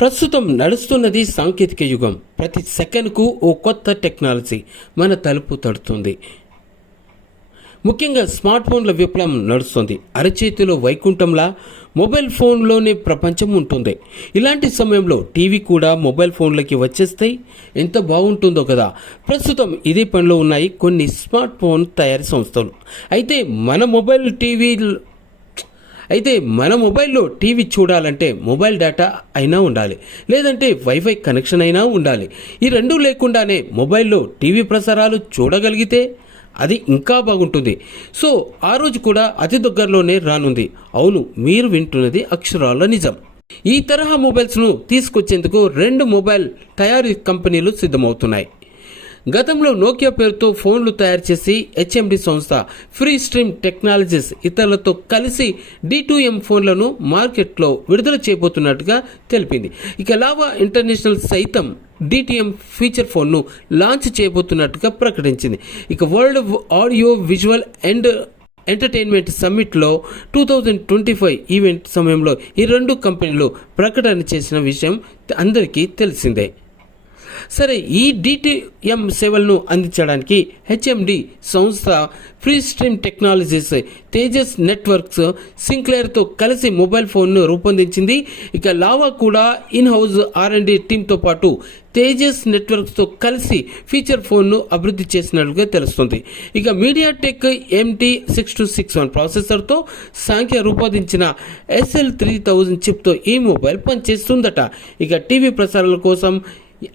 ప్రస్తుతం నడుస్తున్నది సాంకేతిక యుగం. ప్రతి సెకండ్కు ఓ కొత్త టెక్నాలజీ మన తలుపు తడుతుంది. ముఖ్యంగా స్మార్ట్ ఫోన్ల విప్లవం నడుస్తుంది. అరచేతిలో వైకుంఠంలా మొబైల్ ఫోన్లోనే ప్రపంచం ఉంటుంది. ఇలాంటి సమయంలో టీవీ కూడా మొబైల్ ఫోన్లకి వచ్చేస్తే ఎంత బాగుంటుందో కదా. ప్రస్తుతం ఇదే పనిలో ఉన్నాయి కొన్ని స్మార్ట్ ఫోన్ తయారీ సంస్థలు. అయితే మన మొబైల్లో టీవీ చూడాలంటే మొబైల్ డేటా అయినా ఉండాలి, లేదంటే వైఫై కనెక్షన్ అయినా ఉండాలి. ఈ రెండూ లేకుండానే మొబైల్లో టీవీ ప్రసారాలు చూడగలిగితే అది ఇంకా బాగుంటుంది. సో ఆ రోజు కూడా అతి దగ్గరలోనే రానుంది. అవును, మీరు వింటున్నది అక్షరాల నిజం. ఈ తరహా మొబైల్స్ను తీసుకొచ్చేందుకు 2 మొబైల్ తయారీ కంపెనీలు సిద్ధమవుతున్నాయి. గతంలో నోకియా పేరుతో ఫోన్లు తయారు చేసి హెచ్ఎండి సంస్థ ఫ్రీ స్ట్రీమ్ టెక్నాలజీస్ ఇతరులతో కలిసి D2M ఫోన్లను మార్కెట్లో విడుదల చేయబోతున్నట్టుగా తెలిపింది. ఇక లావా ఇంటర్నేషనల్ సైతం DTM ఫీచర్ ఫోన్ను లాంచ్ చేయబోతున్నట్టుగా ప్రకటించింది. ఇక world audio visual and entertainment సమ్మిట్లో 2025 ఈవెంట్ సమయంలో ఈ 2 కంపెనీలు ప్రకటన చేసిన విషయం అందరికీ తెలిసిందే. సరే, ఈ DTM సేవలను అందించడానికి హెచ్ఎండి సంస్థ free stream technologies, Tejas networks, సింక్లేర్తో కలిసి మొబైల్ ఫోన్ను రూపొందించింది. ఇక లావా కూడా ఇన్ హౌస్ R&D టీంతో పాటు తేజస్ నెట్వర్క్స్తో కలిసి ఫీచర్ ఫోన్ను అభివృద్ధి చేసినట్లుగా తెలుస్తుంది. ఇక మీడియాటెక్ MT6261 ప్రాసెసర్తో సాంఖ్య రూపొందించిన SL3000 చిప్తో ఈ మొబైల్ పనిచేస్తుందట. ఇక టీవీ ప్రసారాల కోసం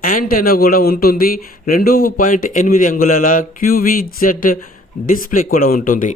యాంటెనా కూడా ఉంటుంది. 2.8 అంగుళాల QVZ డిస్ప్లే కూడా ఉంటుంది.